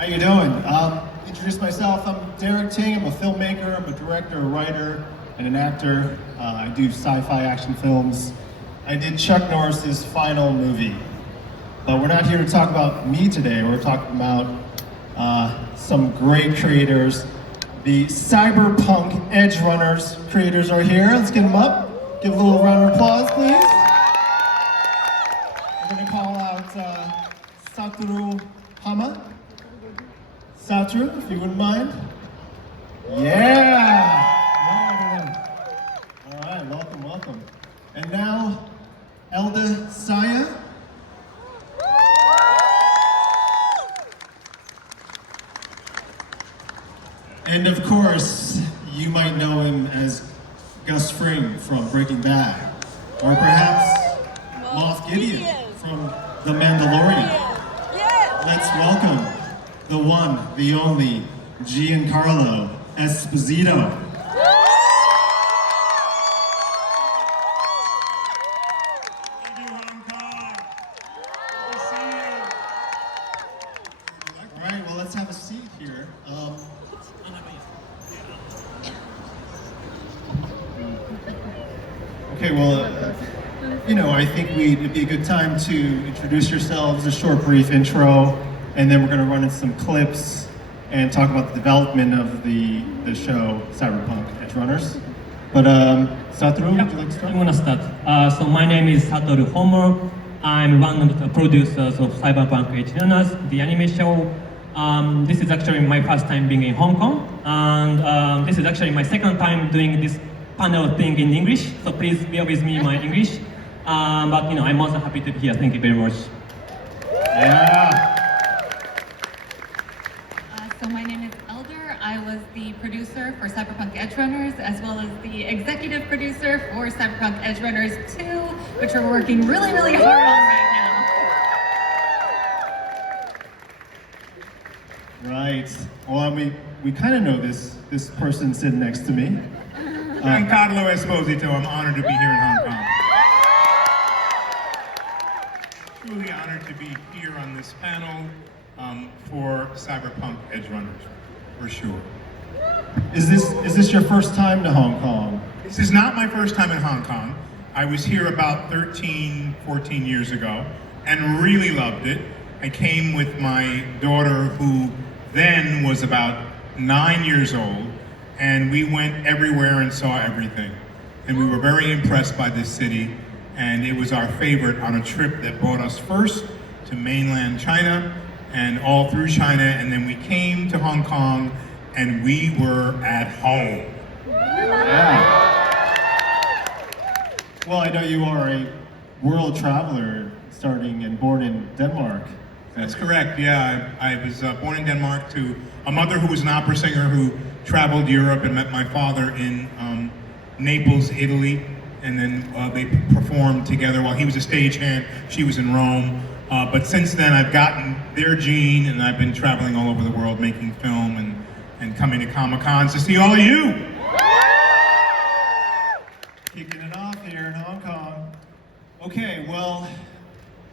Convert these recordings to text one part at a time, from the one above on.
How you doing? Introduce myself. I'm Derek Ting. I'm a filmmaker. I'm a director, a writer, and an actor. I do sci-fi action films. I did Chuck Norris's final movie. But we're not here to talk about me today. We're talking about some great creators. The Cyberpunk Edgerunners creators are here. Let's get them up. Give a little round of applause, please. We're going to call out Satoru Hama. Satoru, if you wouldn't mind. Yeah! All right, welcome, welcome. And now, Elda Saya. And of course, you might know him as Gus Fring from Breaking Bad, or perhaps Moff Gideon from The Mandalorian. Let's welcome the one, the only, Giancarlo Esposito. Thank you, Hong Kong. Good to see you. All right, well, let's have a seat here. Okay, well, I think it'd be a good time to introduce yourselves, a short, brief intro, and then we're going to run into some clips and talk about the development of the show, Cyberpunk Edgerunners. But Satoru, would you like to start? I'm gonna start. So my name is Satoru Homo. I'm one of the producers of Cyberpunk Edgerunners, the anime show. This is actually my first time being in Hong Kong, and this is actually my second time doing this panel thing in English. So please bear with me my English. But I'm also happy to be here. Thank you very much. Yeah. So my name is Elder. I was the producer for Cyberpunk Edgerunners, as well as the executive producer for Cyberpunk Edgerunners 2, which we're working really, really hard on right now. Right. Well, we kind of know this person sitting next to me. Giancarlo Esposito, I'm honored to be here in Hong Kong. Truly honored to be here on this panel for Cyberpunk Edgerunners, for sure. Is this your first time to Hong Kong? This is not my first time in Hong Kong. I was here about 13, 14 years ago and really loved it. I came with my daughter, who then was about 9 years old, and we went everywhere and saw everything. And we were very impressed by this city, and it was our favorite on a trip that brought us first to mainland China and all through China, and then we came to Hong Kong and we were at home. Yeah. Well, I know you are a world traveler, starting and born in Denmark. That's correct, yeah. I was born in Denmark to a mother who was an opera singer who traveled Europe and met my father in Naples, Italy, and then they performed together while he was a stagehand, she was in Rome. But since then I've gotten their gene, and I've been traveling all over the world making film and coming to Comic-Cons to see all of you. Kicking it off here in Hong Kong. Okay, well,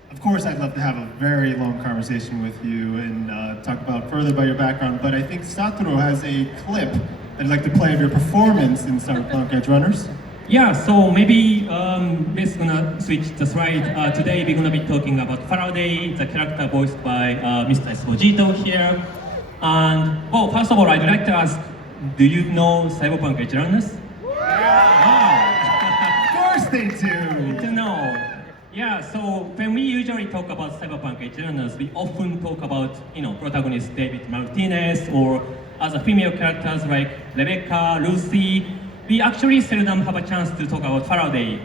of course I'd love to have a very long conversation with you and talk further about your background, but I think Satoru has a clip that I'd like to play of your performance in Cyberpunk Edgerunners. Yeah, so maybe let's gonna switch the slide. Today we're gonna be talking about Faraday, the character voiced by Mr. Esposito here. And well, first of all, I'd like to ask, do you know Cyberpunk Edgerunners? Of course they do! Good to know. Yeah, so when we usually talk about Cyberpunk Edgerunners, we often talk about, protagonist David Martinez or other female characters like Rebecca, Lucy. We actually seldom have a chance to talk about Faraday,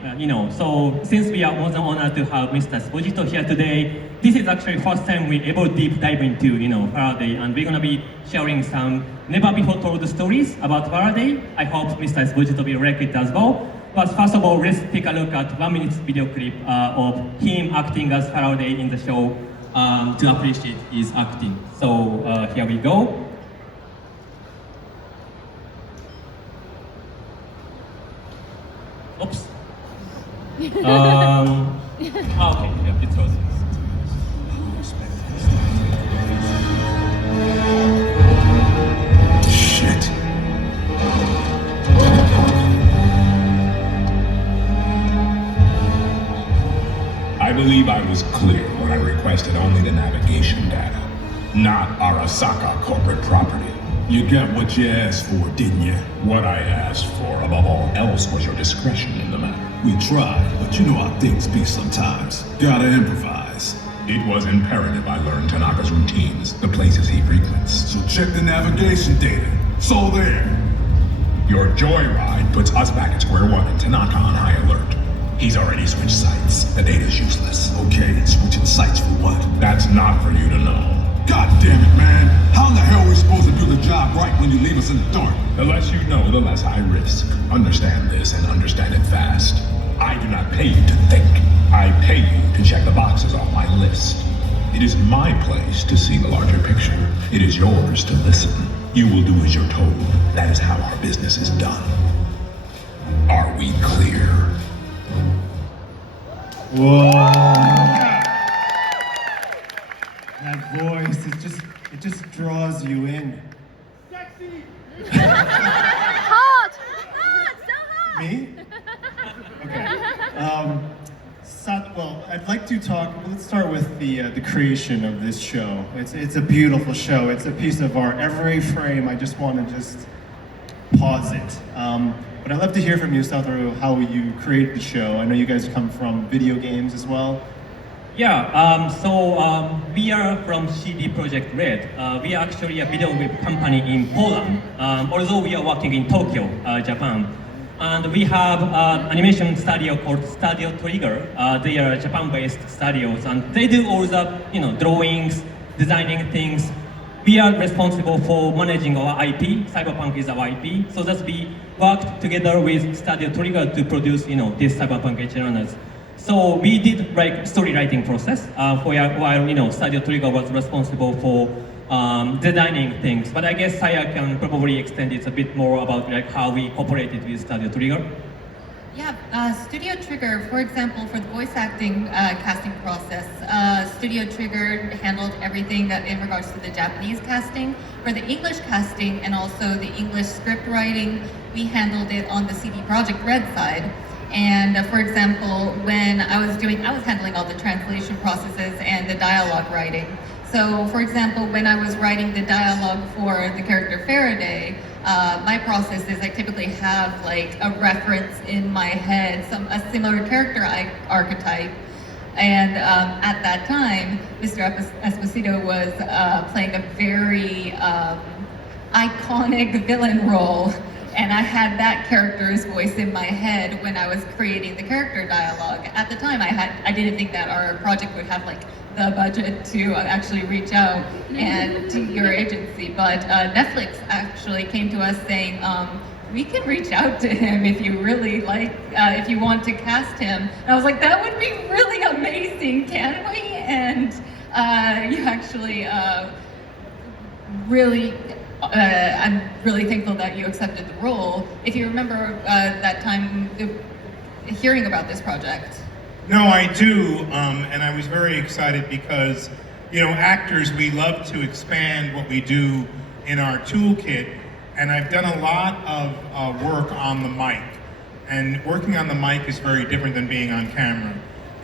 So since we are more than honored to have Mr. Esposito here today, this is actually first time we ever deep dive into, Faraday, and we're gonna be sharing some never before told stories about Faraday. I hope Mr. Esposito will like it as well. But first of all, let's take a look at 1 minute video clip of him acting as Faraday in the show to appreciate his acting. So here we go. Oops. Okay, yeah, it's awesome. was clear when I requested only the navigation data, not Arasaka corporate property. You got what you asked for, didn't you? What I asked for, above all else, was your discretion in the matter. We tried, but you know how things be sometimes. Gotta improvise. It was imperative I learn Tanaka's routines, the places he frequents. So check the navigation data. So there. Your joyride puts us back at square one and Tanaka on high alert. He's already switched sites. The data's useless. Okay, switching sites for what? That's not for you to know. God damn it, man. How in the hell are we supposed to do the job right when you leave us in the dark? The less you know, the less I risk. Understand this and understand it fast. I do not pay you to think. I pay you to check the boxes off my list. It is my place to see the larger picture. It is yours to listen. You will do as you're told. That is how our business is done. Are we clear? Whoa. That voice, it just draws you in. Hot! Hot! So hot! Me? Okay. Well, I'd like to talk. Let's start with the creation of this show. It's a beautiful show. It's a piece of art. Every frame, I just want to just pause it. But I'd love to hear from you, Satoru, how you create the show. I know you guys come from video games as well. Yeah, we are from CD Projekt Red. We are actually a video game company in Poland, although we are working in Tokyo, Japan. And we have an animation studio called Studio Trigger. They are Japan-based studios, and they do all the drawings, designing things. We are responsible for managing our IP. Cyberpunk is our IP, so that we worked together with Studio Trigger to produce this Cyberpunk Edgerunners. So we did like story writing process while Studio Trigger was responsible for designing things. But I guess Saya can probably extend it a bit more about like how we cooperated with Studio Trigger. Yeah, Studio Trigger, for example, for the voice acting casting process, Studio Trigger handled everything in regards to the Japanese casting. For the English casting and also the English script writing, we handled it on the CD Projekt Red side. And for example, when I was handling all the translation processes and the dialogue writing. So for example, when I was writing the dialogue for the character Faraday, my process is I typically have like a reference in my head, a similar character archetype. And at that time, Mr. Esposito was playing a very iconic villain role. And I had that character's voice in my head when I was creating the character dialogue. At the time, I didn't think that our project would have like the budget to actually reach out and to your agency. But Netflix actually came to us saying, we can reach out to him if you really like, if you want to cast him. And I was like, that would be really amazing, can we? And you actually really, I'm really thankful that you accepted the role. If you remember that time hearing about this project. No, I do, and I was very excited because, actors, we love to expand what we do in our toolkit, and I've done a lot of work on the mic, and working on the mic is very different than being on camera.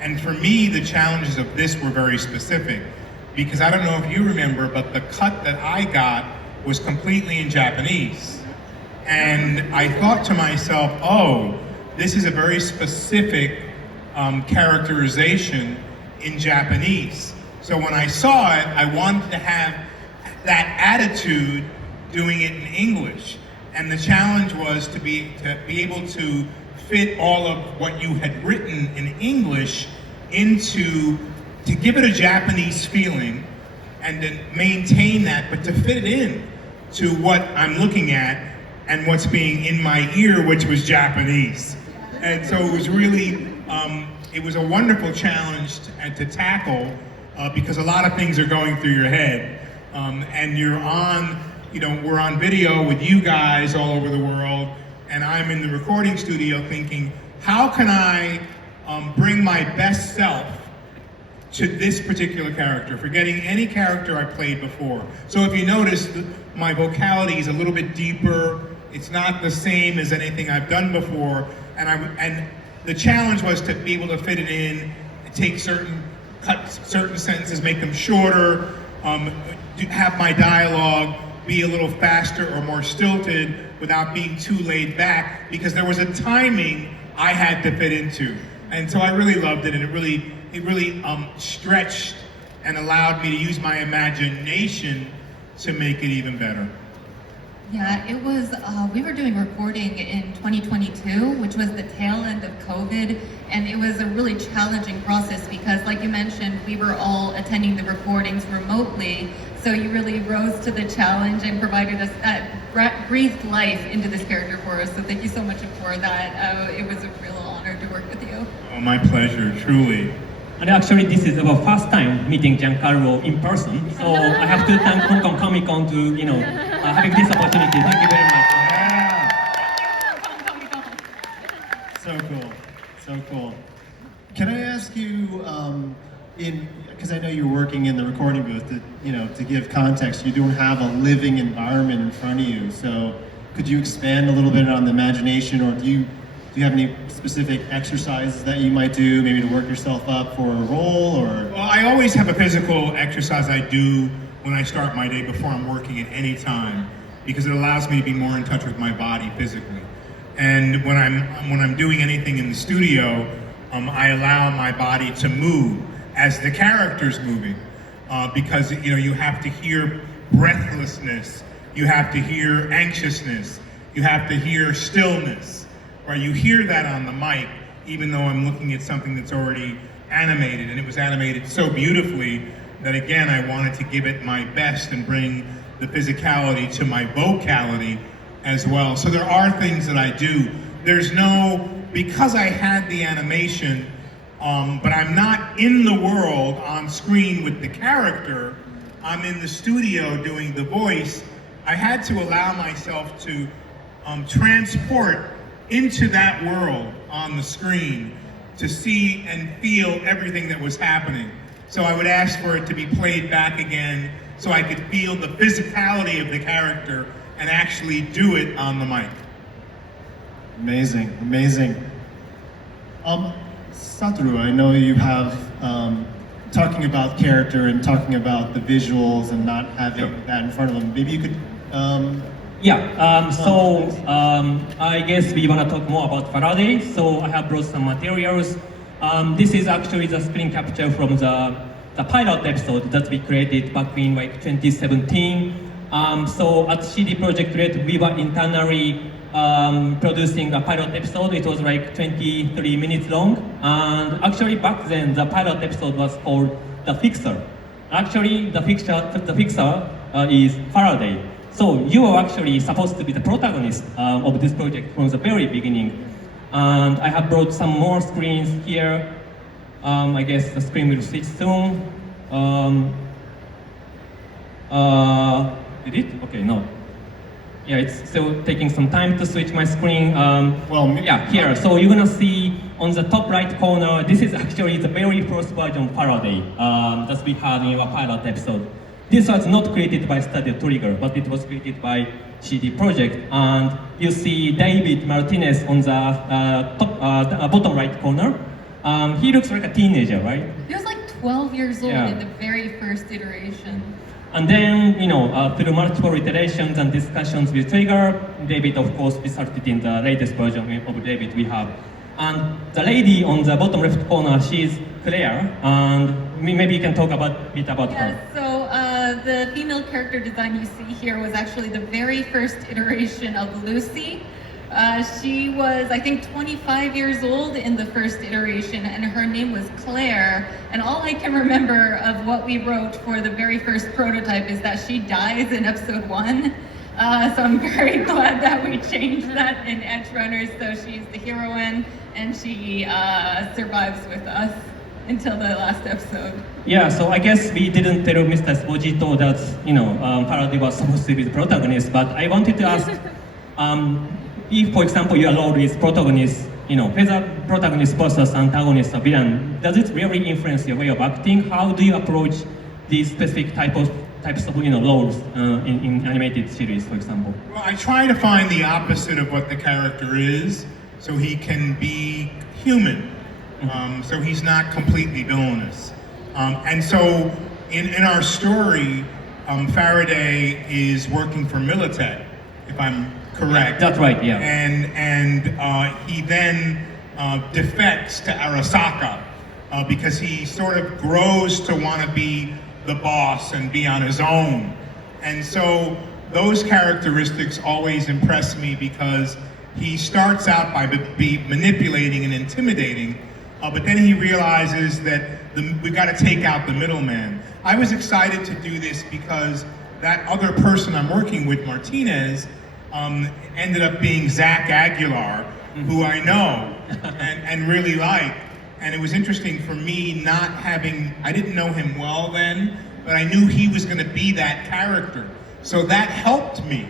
And for me, the challenges of this were very specific, because I don't know if you remember, but the cut that I got was completely in Japanese. And I thought to myself, oh, this is a very specific characterization in Japanese. So when I saw it, I wanted to have that attitude doing it in English. And the challenge was to be able to fit all of what you had written in English to give it a Japanese feeling and then maintain that, but to fit it in to what I'm looking at and what's being in my ear, which was Japanese. And so it was really, it was a wonderful challenge to tackle because a lot of things are going through your head. And you're on, we're on video with you guys all over the world, and I'm in the recording studio thinking, how can I bring my best self to this particular character, forgetting any character I played before. So if you notice, my vocality is a little bit deeper. It's not the same as anything I've done before. And the challenge was to be able to fit it in, and take certain cut certain sentences, make them shorter, have my dialogue be a little faster or more stilted without being too laid back, because there was a timing I had to fit into. And so I really loved it, and it really stretched and allowed me to use my imagination to make it even better. Yeah, it was, we were doing recording in 2022, which was the tail end of COVID, and it was a really challenging process because, like you mentioned, we were all attending the recordings remotely, so you really rose to the challenge and provided us, breathed life into this character for us, so thank you so much for that. It was a real honor to work with you. Oh, my pleasure, truly. And actually, this is our first time meeting Giancarlo in person, so I have to thank Hong Kong Comic Con to, having this opportunity. Thank you very much. Yeah. So cool, so cool. Can I ask you, because I know you're working in the recording booth, to give context, you don't have a living environment in front of you, so could you expand a little bit on the imagination, or do you have any specific exercises that you might do, maybe to work yourself up for a role, or? Well, I always have a physical exercise I do when I start my day before I'm working at any time, because it allows me to be more in touch with my body physically. And when I'm doing anything in the studio, I allow my body to move as the character's moving, because you have to hear breathlessness, you have to hear anxiousness, you have to hear stillness. Or you hear that on the mic, even though I'm looking at something that's already animated, and it was animated so beautifully that, again, I wanted to give it my best and bring the physicality to my vocality as well. So there are things that I do. Because I had the animation, but I'm not in the world on screen with the character, I'm in the studio doing the voice, I had to allow myself to transport into that world on the screen to see and feel everything that was happening. So I would ask for it to be played back again so I could feel the physicality of the character and actually do it on the mic. Amazing, amazing. Satoru, I know you have, talking about character and talking about the visuals and not having that in front of them, maybe you could, I guess we want to talk more about Faraday, so I have brought some materials. This is actually the screen capture from the pilot episode that we created back in 2017. So at CD Projekt Red, we were internally producing a pilot episode. It was 23 minutes long, and actually back then the pilot episode was called The Fixer. Actually, the fixer is Faraday. So you are actually supposed to be the protagonist of this project from the very beginning. And I have brought some more screens here. I guess the screen will switch soon. Did it? Okay, no. Yeah, it's still taking some time to switch my screen. Here. So you're gonna see on the top right corner, this is actually the very first version of Faraday that we had in our pilot episode. This was not created by Studio Trigger, but it was created by CD Projekt. And you see David Martinez on the bottom right corner. He looks like a teenager, right? He was 12 years old in the very first iteration. And then, through multiple iterations and discussions with Trigger, David, of course, resulted in the latest version of David we have. And the lady on the bottom left corner, she's Claire, and maybe you can talk a bit about her. So the female character design you see here was actually the very first iteration of Lucy. She was, I think, 25 years old in the first iteration, and her name was Claire. And all I can remember of what we wrote for the very first prototype is that she dies in episode 1. So I'm very glad that we changed that in Edgerunners. So she's the heroine, and she survives with us until the last episode. Yeah, so I guess we didn't tell Mr. Esposito that, Faraday was supposed to be the protagonist, but I wanted to ask, if, for example, your role is protagonist, whether protagonist versus antagonist or villain, does it really influence your way of acting? How do you approach these specific types of roles in animated series, for example? Well, I try to find the opposite of what the character is, so he can be human. So he's not completely villainous. And so in our story, Faraday is working for Militech, if I'm correct. That's right, yeah. And he then defects to Arasaka because he sort of grows to want to be the boss and be on his own. And so those characteristics always impress me because he starts out by manipulating and intimidating, but then he realizes that we got to take out the middleman. I was excited to do this because that other person I'm working with, Martinez, ended up being Zach Aguilar, who I know and really like. And it was interesting for me I didn't know him well then, but I knew he was going to be that character. So that helped me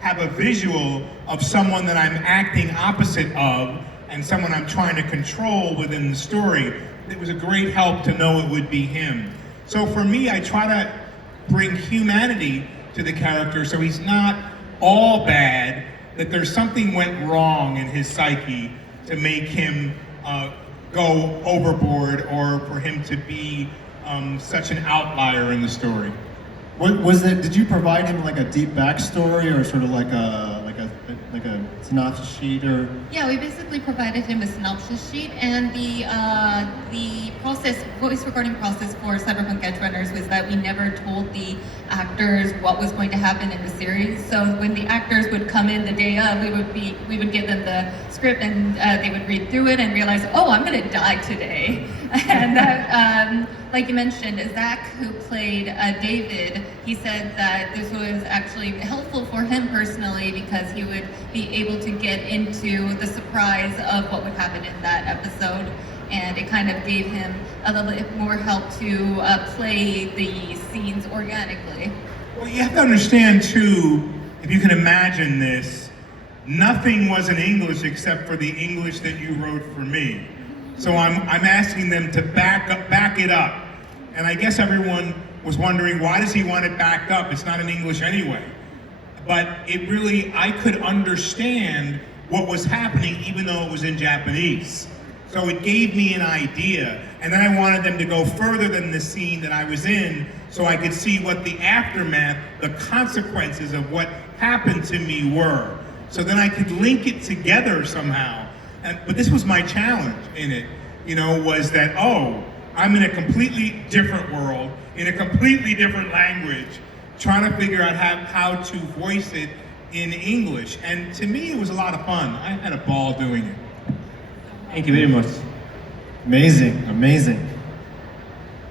have a visual of someone that I'm acting opposite of and someone I'm trying to control within the story. It was a great help to know it would be him. So for me, I try to bring humanity to the character so he's not all bad, that there's something went wrong in his psyche to make him go overboard or for him to be such an outlier in the story. Did you provide him like a deep backstory or sort of like a synopsis sheet or? Yeah, we basically provided him a synopsis sheet, and the voice recording process for Cyberpunk Edgerunners was that we never told the actors what was going to happen in the series. So when the actors would come in the day of, we would give them the script, and they would read through it and realize, oh, I'm going to die today. And that, like you mentioned, Zach, who played David, he said that this was actually helpful for him personally because he would be able to get into the surprise of what would happen in that episode, and it kind of gave him a little bit more help to play the scenes organically. Well, you have to understand too, if you can imagine this, nothing was in English except for the English that you wrote for me. So I'm asking them to back it up. And I guess everyone was wondering, why does he want it backed up? It's not in English anyway. But I could understand what was happening even though it was in Japanese. So it gave me an idea. And then I wanted them to go further than the scene that I was in so I could see what the aftermath, the consequences of what happened to me were. So then I could link it together somehow. But this was my challenge in it, was that, I'm in a completely different world, in a completely different language, trying to figure out how to voice it in English. And to me, it was a lot of fun. I had a ball doing it. Thank you very much. Amazing.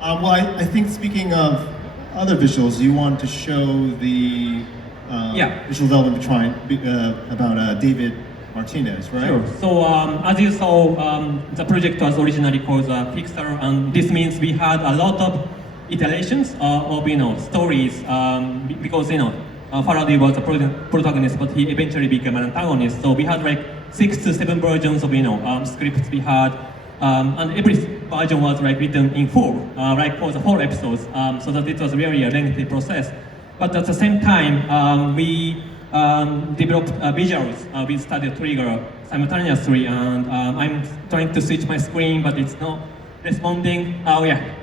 Well, I think speaking of other visuals, you want to show the visual development about David Martinez, right? Sure. So as you saw, the project was originally called Pixar, and this means we had a lot of iterations of stories because Faraday was the protagonist, but he eventually became an antagonist. So we had like 6 to 7 versions of scripts we had, and every version was like written in full, like for the 4 episodes. So that it was really a lengthy process. But at the same time, we developed visuals with Studio Trigger simultaneously, and I'm trying to switch my screen, but it's not responding.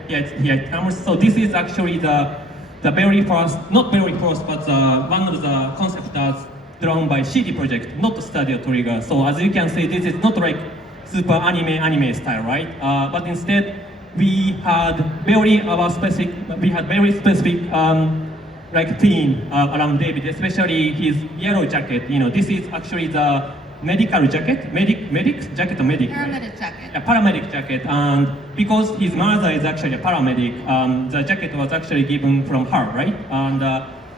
Here it comes. So this is actually the very first, not very first, but one of the concept arts drawn by CD Projekt, not Studio Trigger. So as you can see, this is not like super anime style, right? But instead, we had very specific like theme around David, especially his yellow jacket. This is actually the medical jacket, medic jacket or medic? Paramedic jacket. A paramedic jacket, and because his mother is actually a paramedic, the jacket was actually given from her, right? And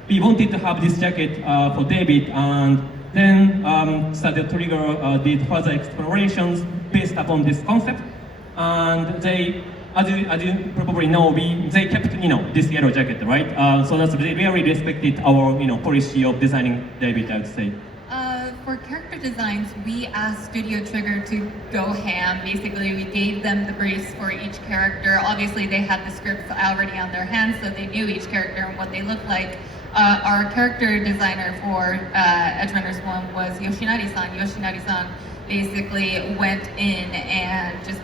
we wanted to have this jacket for David, and then Studio Trigger did further explorations based upon this concept, and they, as you probably know, they kept this yellow jacket, right? So that's they really respected our policy of designing David, I would say. For character designs, we asked Studio Trigger to go ham. Basically, we gave them the briefs for each character. Obviously, they had the scripts already on their hands, so they knew each character and what they looked like. Our character designer for Edgerunners 1 was Yoshinari-san. Yoshinari-san basically went in and just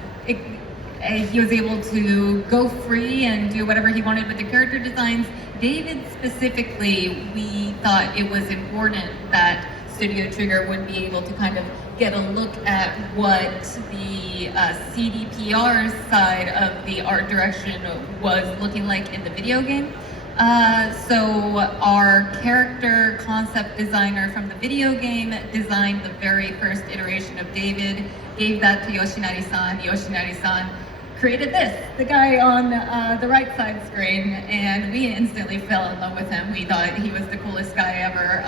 he was able to go free and do whatever he wanted with the character designs. David specifically, we thought it was important that Studio Trigger would be able to kind of get a look at what the CDPR side of the art direction was looking like in the video game. So our character concept designer from the video game designed the very first iteration of David, gave that to Yoshinari-san. Yoshinari-san created this, the guy on the right side screen, and we instantly fell in love with him. We thought he was the coolest guy ever,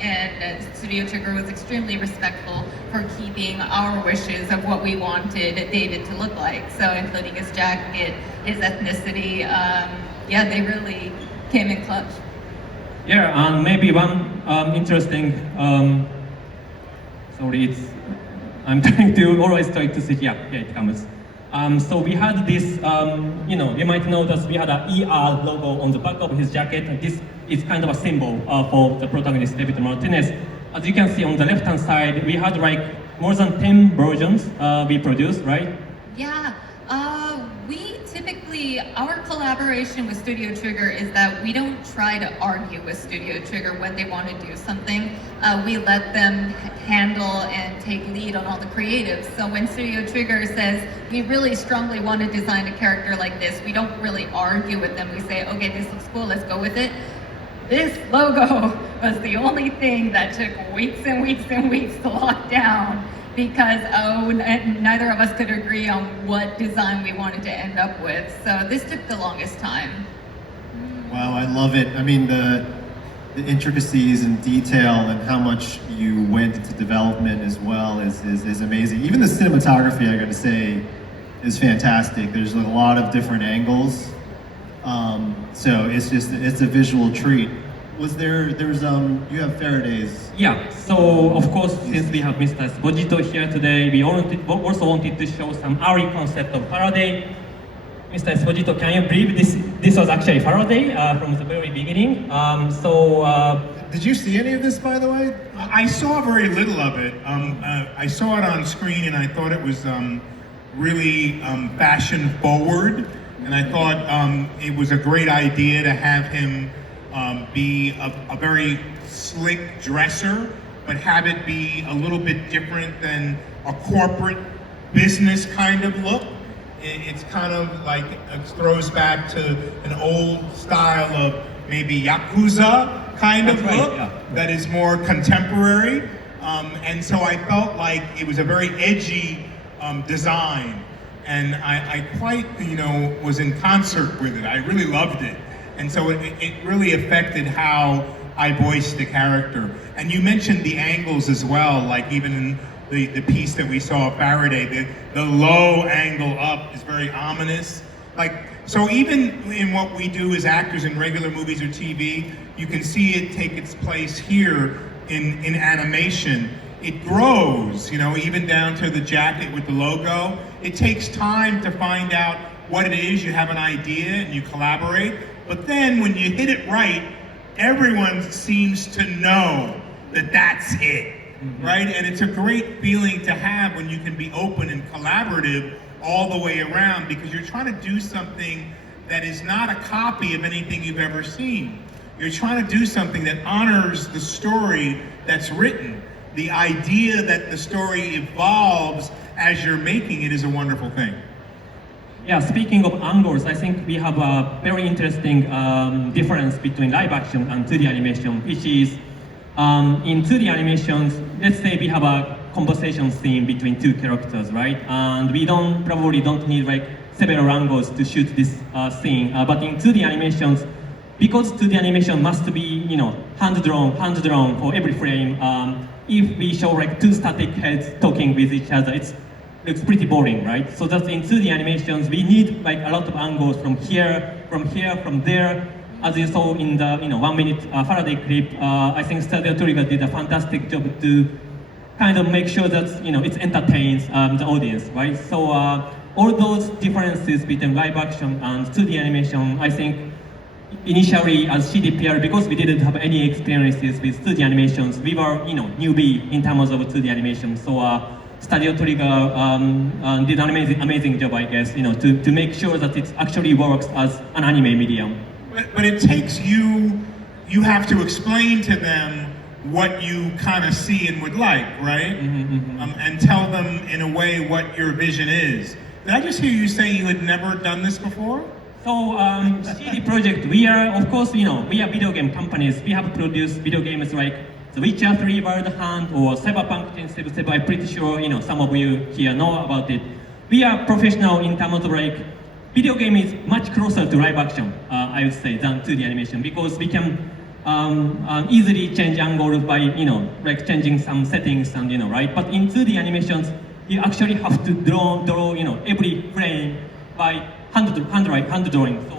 and Studio Trigger was extremely respectful for keeping our wishes of what we wanted David to look like. So including his jacket, his ethnicity, yeah, they really came in clutch. Yeah, and maybe one interesting, sorry, I'm always trying to see, yeah, it comes. So we had this, you might notice we had an ER logo on the back of his jacket, and this is kind of a symbol for the protagonist, David Martinez. As you can see on the left-hand side, we had like more than 10 versions we produced, right? Yeah, we typically, our collaboration with Studio Trigger is that we don't try to argue with Studio Trigger when they want to do something. We let them handle and take lead on all the creatives. So when Studio Trigger says, we really strongly want to design a character like this, we don't really argue with them. We say, okay, this looks cool, let's go with it. This logo was the only thing that took weeks and weeks and weeks to lock down, because neither of us could agree on what design we wanted to end up with. So this took the longest time. Wow, I love it. I mean, the intricacies and detail and how much you went into development as well is amazing. Even the cinematography, I gotta say, is fantastic. There's a lot of different angles. So it's a visual treat. You have Faraday's. Yeah, so of course, since we have Mr. Esposito here today, we also wanted to show some early concept of Faraday. Mr. Esposito, can you believe this was actually Faraday from the very beginning? Did you see any of this, by the way? I saw very little of it. I saw it on screen and I thought it was really fashion forward. And I thought it was a great idea to have him be a very slick dresser, but have it be a little bit different than a corporate business kind of look. It's kind of like, it throws back to an old style of maybe Yakuza kind of look that is more contemporary. And so I felt like it was a very edgy design. And I quite, was in concert with it. I really loved it. And so it really affected how I voiced the character. And you mentioned the angles as well, like even in the piece that we saw of Faraday, the low angle up is very ominous. So even in what we do as actors in regular movies or TV, you can see it take its place here in animation. It grows, even down to the jacket with the logo. It takes time to find out what it is. You have an idea and you collaborate. But then when you hit it right, everyone seems to know that that's it, right? And it's a great feeling to have when you can be open and collaborative all the way around, because you're trying to do something that is not a copy of anything you've ever seen. You're trying to do something that honors the story that's written. The idea that the story evolves as you're making it is a wonderful thing. Yeah, speaking of angles, I think we have a very interesting difference between live action and 2D animation, which is in 2D animations, let's say we have a conversation scene between two characters, right? And we probably don't need like several angles to shoot this scene. But in 2D animations, because 2D animation must be, hand drawn for every frame. If we show like two static heads talking with each other, looks pretty boring, right? So that's in 2D animations, we need like a lot of angles from here, from there. As you saw in the 1 minute Faraday clip, I think Studio Trigger did a fantastic job to kind of make sure that it entertains the audience, right? So all those differences between live action and 2D animation, I think initially as CDPR, because we didn't have any experiences with 2D animations, we were newbie in terms of 2D animation. So Studio Trigger did an amazing job, I guess, to make sure that it actually works as an anime medium. But it takes you have to explain to them what you kind of see and would like, right? And tell them in a way what your vision is. Did I just hear you say you had never done this before? So, CD Projekt, we are, of course, we are video game companies. We have produced video games like The Witcher 3 Wild Hunt or Cyberpunk 2077. I'm pretty sure, some of you here know about it. We are professional in terms of like, video game is much closer to live action, I would say, than 2D animation because we can easily change angles by, like changing some settings and, right? But in 2D animations, you actually have to draw, every frame by hand drawing. So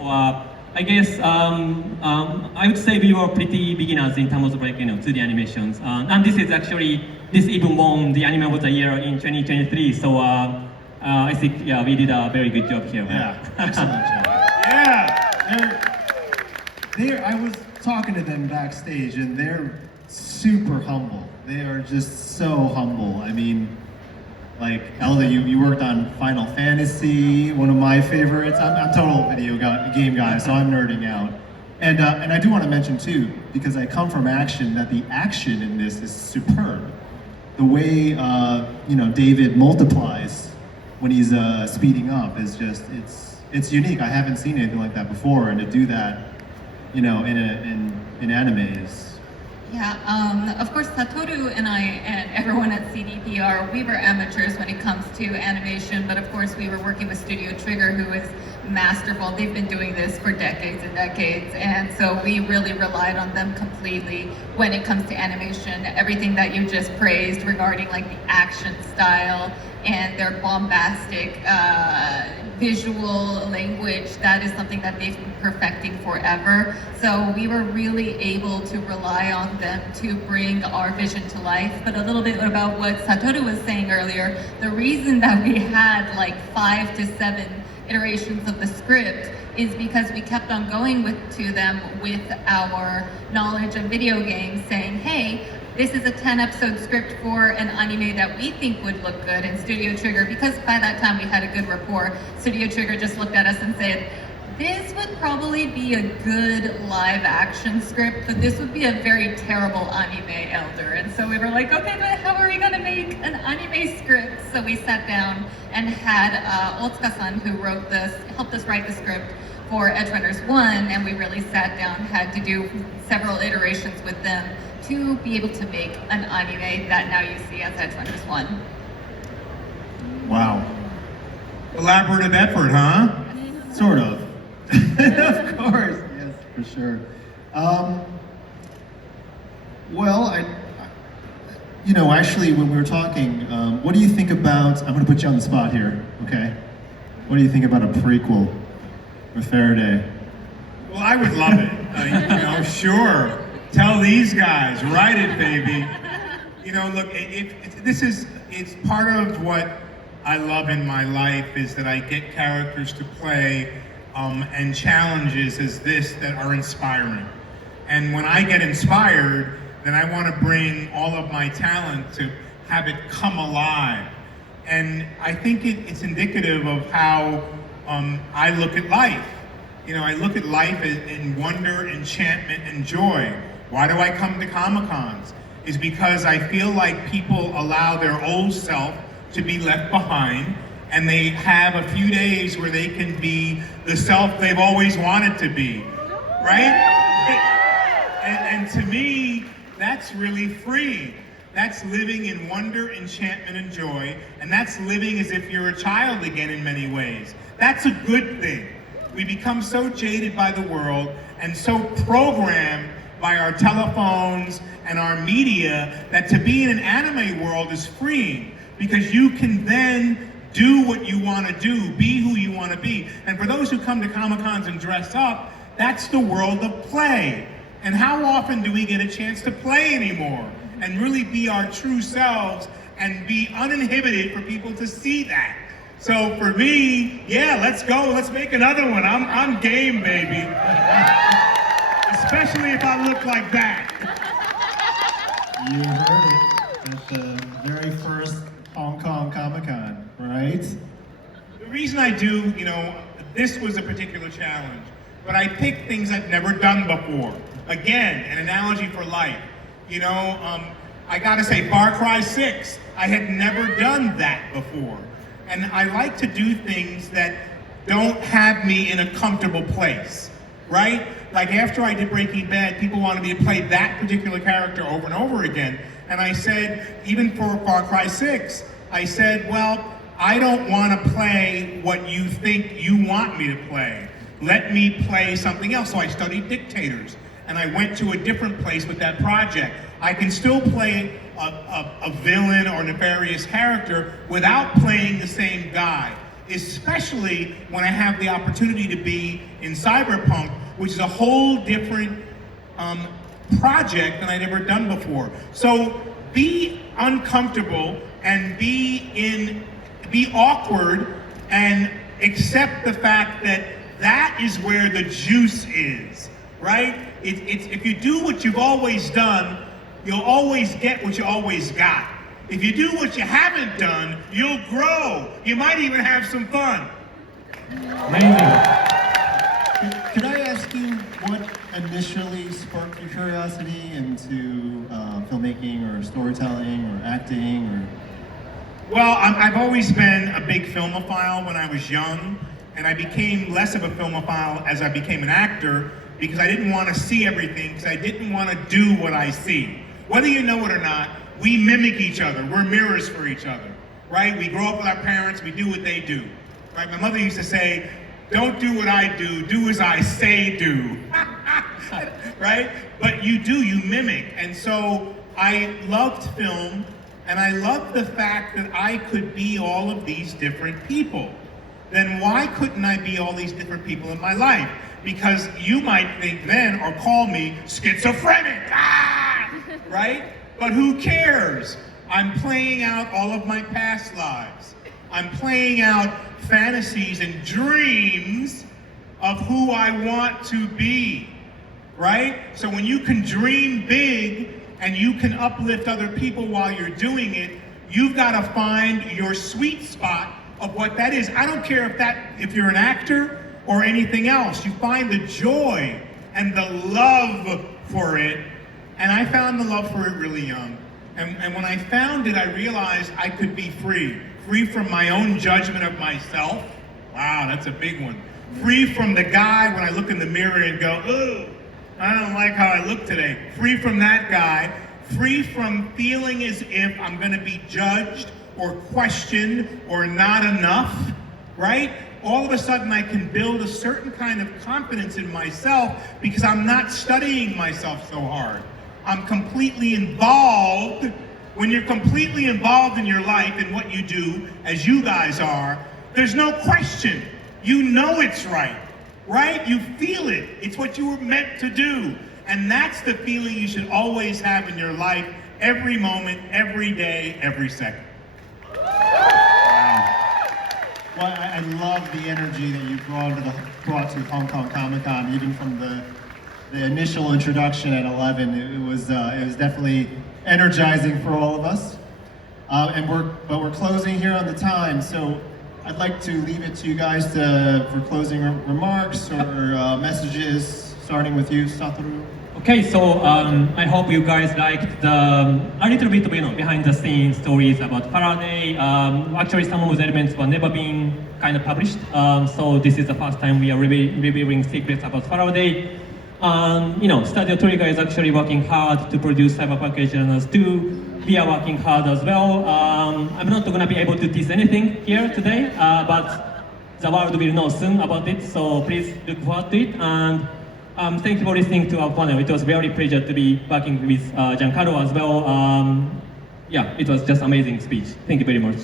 I guess I would say we were pretty beginners in terms of like 2D animations. And this even won the Anime of the Year in 2023. So I think we did a very good job here. Yeah, excellent job. Yeah. I was talking to them backstage, and they're super humble. They are just so humble. I mean, like Elda, you worked on Final Fantasy, one of my favorites. I'm a total game guy, so I'm nerding out. And I do want to mention too, because I come from action, that the action in this is superb. The way David multiplies when he's speeding up is just it's unique. I haven't seen anything like that before, and to do that, in anime is. Yeah, of course, Satoru and I and everyone at CDPR, we were amateurs when it comes to animation, but of course we were working with Studio Trigger, who is masterful. They've been doing this for decades and decades, and so we really relied on them completely when it comes to animation. Everything that you just praised regarding like the action style and their bombastic visual language, that is something that they've been perfecting forever. So we were really able to rely on them to bring our vision to life. But a little bit about what Satoru was saying earlier, the reason that we had like 5 to 7 iterations of the script is because we kept on going to them with our knowledge of video games, saying, hey, this is a 10-episode script for an anime that we think would look good. And Studio Trigger, because by that time we had a good rapport, Studio Trigger just looked at us and said, this would probably be a good live action script, but this would be a very terrible anime, Elder. And so we were like, okay, but how are we gonna make an anime script? So we sat down and had Otsuka-san, who helped us write the script for Edgerunners 1, and we really sat down, had to do several iterations with them to be able to make an anime that now you see as Edgerunners 1. Wow. Collaborative effort, huh? Sort of. Of course, yes, for sure. Well, actually, when we were talking, what do you think about? I'm going to put you on the spot here, okay? What do you think about a prequel with Faraday? Well, I would love it. Sure. Tell these guys, write it, baby. Look, it's part of what I love in my life is that I get characters to play and challenges as this that are inspiring. And when I get inspired, then I want to bring all of my talent to have it come alive. And I think it's indicative of how I look at life. I look at life in wonder, enchantment, and joy. Why do I come to Comic-Cons? Is because I feel like people allow their old self to be left behind, and they have a few days where they can be the self they've always wanted to be, right? And to me, that's really free. That's living in wonder, enchantment, and joy, and that's living as if you're a child again in many ways. That's a good thing. We become so jaded by the world and so programmed by our telephones and our media that to be in an anime world is freeing, because you can then do what you want to do, be who you want to be. And for those who come to Comic-Cons and dress up, that's the world of play. And how often do we get a chance to play anymore and really be our true selves and be uninhibited for people to see that? So for me, yeah, let's go. Let's make another one. I'm game, baby. Especially if I look like that. You heard it at the very first Hong Kong you know, this was a particular challenge. But I picked things I've never done before. Again, an analogy for life. You know, I gotta say, Far Cry 6, I had never done that before. And I like to do things that don't have me in a comfortable place, right? Like after I did Breaking Bad, people wanted me to play that particular character over and over again. And I said, even for Far Cry 6, I said, well, I don't want to play what you think you want me to play. Let me play something else. So I studied dictators, and I went to a different place with that project. I can still play a villain or nefarious character without playing the same guy, especially when I have the opportunity to be in Cyberpunk, which is a whole different project than I'd ever done before. So be uncomfortable and be awkward and accept the fact that that is where the juice is, right? If you do what you've always done, you'll always get what you always got. If you do what you haven't done, you'll grow. You might even have some fun. Amazing. Could I ask you what initially sparked your curiosity into filmmaking or storytelling or acting or? Well, I've always been a big filmophile when I was young, and I became less of a filmophile as I became an actor because I didn't want to see everything, because I didn't want to do what I see. Whether you know it or not, we mimic each other. We're mirrors for each other, right? We grow up with our parents, we do what they do, right? My mother used to say, don't do what I do as I say do, right? But you do, you mimic. And so I loved film, and I loved the fact that I could be all of these different people. Then why couldn't I be all these different people in my life? Because you might think then, or call me schizophrenic, right? But who cares? I'm playing out all of my past lives. I'm playing out fantasies and dreams of who I want to be, right? So when you can dream big and you can uplift other people while you're doing it, you've got to find your sweet spot of what that is. I don't care if you're an actor or anything else. You find the joy and the love for it. And I found the love for it really young. And when I found it, I realized I could be free from my own judgment of myself. Wow, that's a big one. Free from the guy when I look in the mirror and go, oh, I don't like how I look today. Free from that guy. Free from feeling as if I'm going to be judged or questioned or not enough, right? All of a sudden I can build a certain kind of confidence in myself because I'm not studying myself so hard. I'm completely involved. When you're completely involved in your life and what you do, as you guys are, there's no question. You know it's right? You feel it. It's what you were meant to do. And that's the feeling you should always have in your life, every moment, every day, every second. Well, I love the energy that you brought to Hong Kong Comic Con, even from the initial introduction at 11. It was definitely energizing for all of us. But we're closing here on the time, so I'd like to leave it to you guys for closing remarks or messages, starting with you, Satoru. Okay, so I hope you guys liked a little bit of behind the scenes stories about Faraday. Actually, some of the elements were never been kind of published, so this is the first time we are revealing secrets about Faraday. Studio Trigger is actually working hard to produce Cyberpunk Edgerunners 2. We are working hard as well. I'm not going to be able to tease anything here today, but the world will know soon about it, so please look forward to it. And thank you for listening to our panel. It was very pleasure to be working with Giancarlo as well. It was just amazing speech. Thank you very much.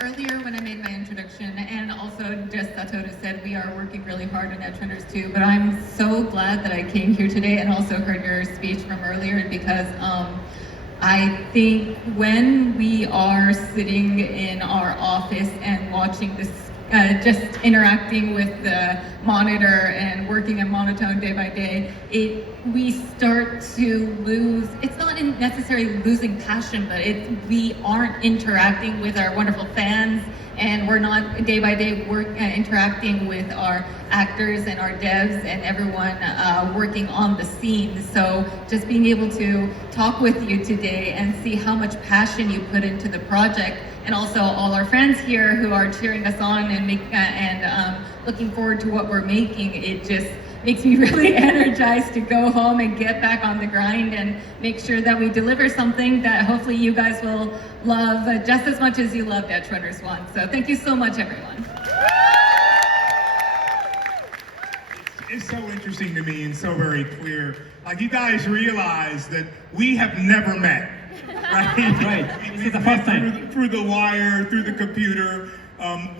Earlier when I made my introduction, and also just Satoru said, we are working really hard on Edgerunners too, but I'm so glad that I came here today and also heard your speech from earlier, because I think when we are sitting in our office and watching this just interacting with the monitor and working in monotone day by day, we start to lose, it's not necessarily losing passion, but we aren't interacting with our wonderful fans, and we're not day by day interacting with our actors and our devs and everyone working on the scene. So just being able to talk with you today and see how much passion you put into the project, and also all our friends here who are cheering us on and looking forward to what we're making, it just makes me really energized to go home and get back on the grind and make sure that we deliver something that hopefully you guys will love just as much as you loved Edgerunners 1. So thank you so much, everyone. It's so interesting to me and so very clear. Like, you guys realize that we have never met, right? Right. This is the first time. Through the wire, through the computer,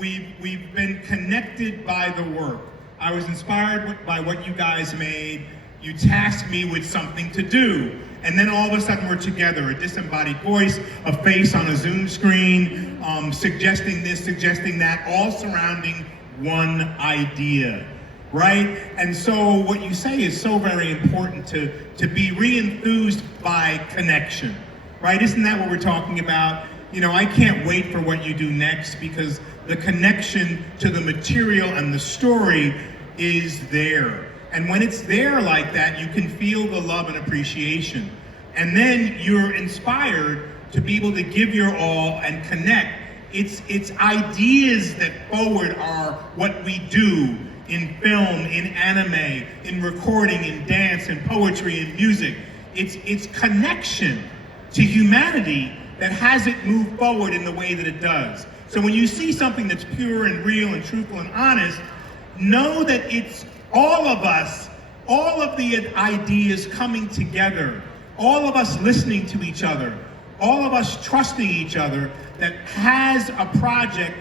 we've been connected by the work. I was inspired by what you guys made. You tasked me with something to do. And then all of a sudden we're together, a disembodied voice, a face on a Zoom screen, suggesting this, suggesting that, all surrounding one idea, right? And so what you say is so very important, to be re-enthused by connection, right? Isn't that what we're talking about? You know, I can't wait for what you do next, because the connection to the material and the story is there. And when it's there like that, you can feel the love and appreciation. And then you're inspired to be able to give your all and connect. It's ideas that forward are what we do in film, in anime, in recording, in dance, in poetry, in music. It's connection to humanity that has it move forward in the way that it does. So when you see something that's pure and real and truthful and honest, know that it's all of us, all of the ideas coming together, all of us listening to each other, all of us trusting each other, that has a project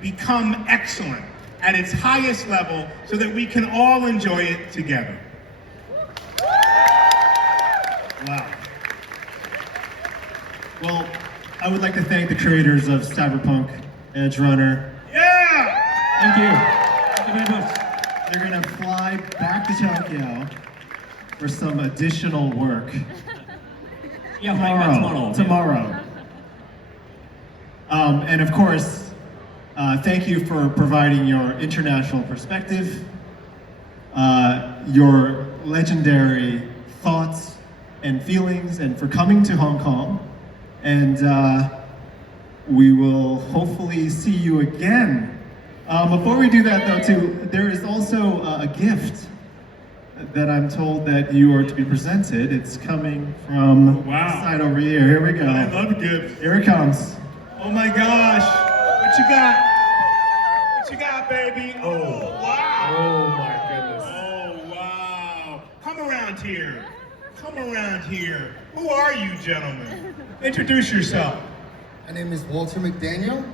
become excellent at its highest level, so that we can all enjoy it together. Wow. Well, I would like to thank the creators of Cyberpunk, Edgerunner. Yeah! Thank you. Thank you very much. They're gonna fly back to Tokyo for some additional work Yeah, flying back tomorrow. tomorrow. And of course, thank you for providing your international perspective, your legendary thoughts and feelings, and for coming to Hong Kong. And we will hopefully see you again. Before we do that, though, too, there is also a gift that I'm told that you are to be presented. It's coming from Oh, wow. this side over here. Here we go. I love gifts. Here it comes. Oh my gosh. What you got? What you got, baby? Oh, wow. Oh my goodness. Oh, wow. Come around here. Come around here. Who are you, gentlemen? Introduce yourself. My name is Walter McDaniel.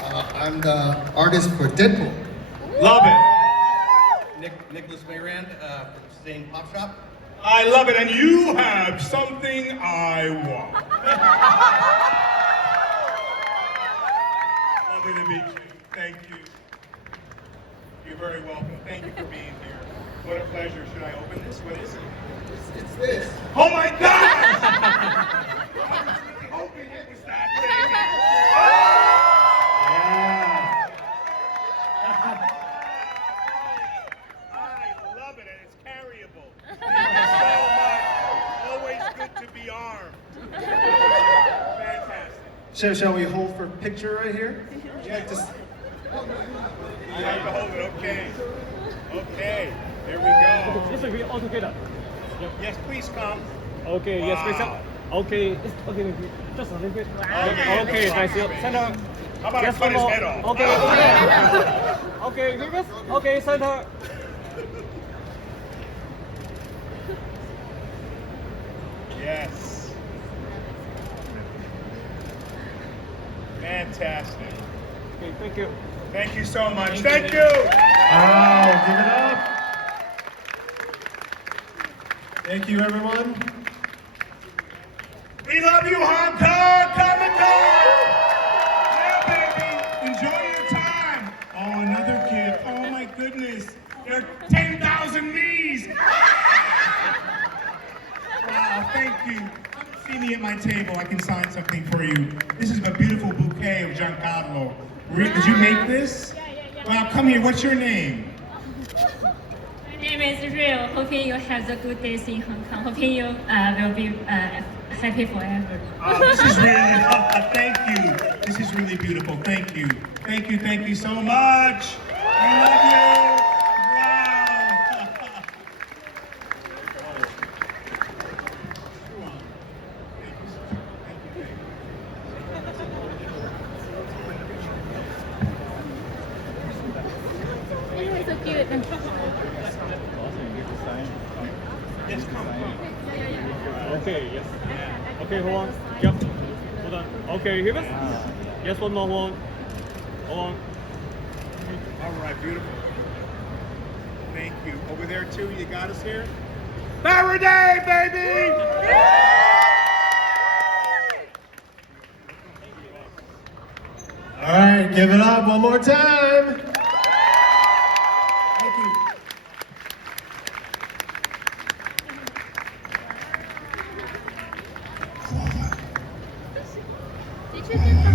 I'm the artist for Deadpool. Love it. Nicholas Mayrand from Stain Pop Shop. I love it. And you have something I want. Lovely to meet you. Thank you. You're very welcome. Thank you for being here. What a pleasure. Should I open this? What is it? It's this. Oh my God! I was really hoping it was that, baby. I love it, and it's carryable. Thank you so much. Always good to be armed. Fantastic. Shall we hold for a picture right here? Yeah, just. You have to hold it. Okay. Okay. Here we go. Yes, we all together. Yes, please come. Okay, Wow. yes, please. Okay, okay, just a little bit. Okay, Okay, that's nice. fine. Center. How about I Yes, cut his one more. head off? Okay, okay. Okay, Lucas. Okay, center. Yes. Fantastic. Okay, thank you. Thank you so much. Thank Thank you. you. Wow, give it up. Thank you, everyone. We love you, Hong Kong. Comic Con. Yeah, baby. Enjoy your time. 1,000 me's. Wow, thank you. See me at my table. I can sign something for you. This is a beautiful bouquet of Giancarlo. Did you make this? Wow, come here. What's your name? My name is Real. Hoping you have a good days in Hong Kong. Hoping you will be happy forever. Oh, this is really, thank you. This is really beautiful. Thank you. Thank you so much. I love you. So cute. Yes, come. Okay, yes. Okay, hold on. Yep. Hold on. Okay, here goes. Yes, one more, hold on. All right, beautiful. Thank you. Over there too, you got us here? Faraday, baby! All right, give it up one more time. Thank you. Did you get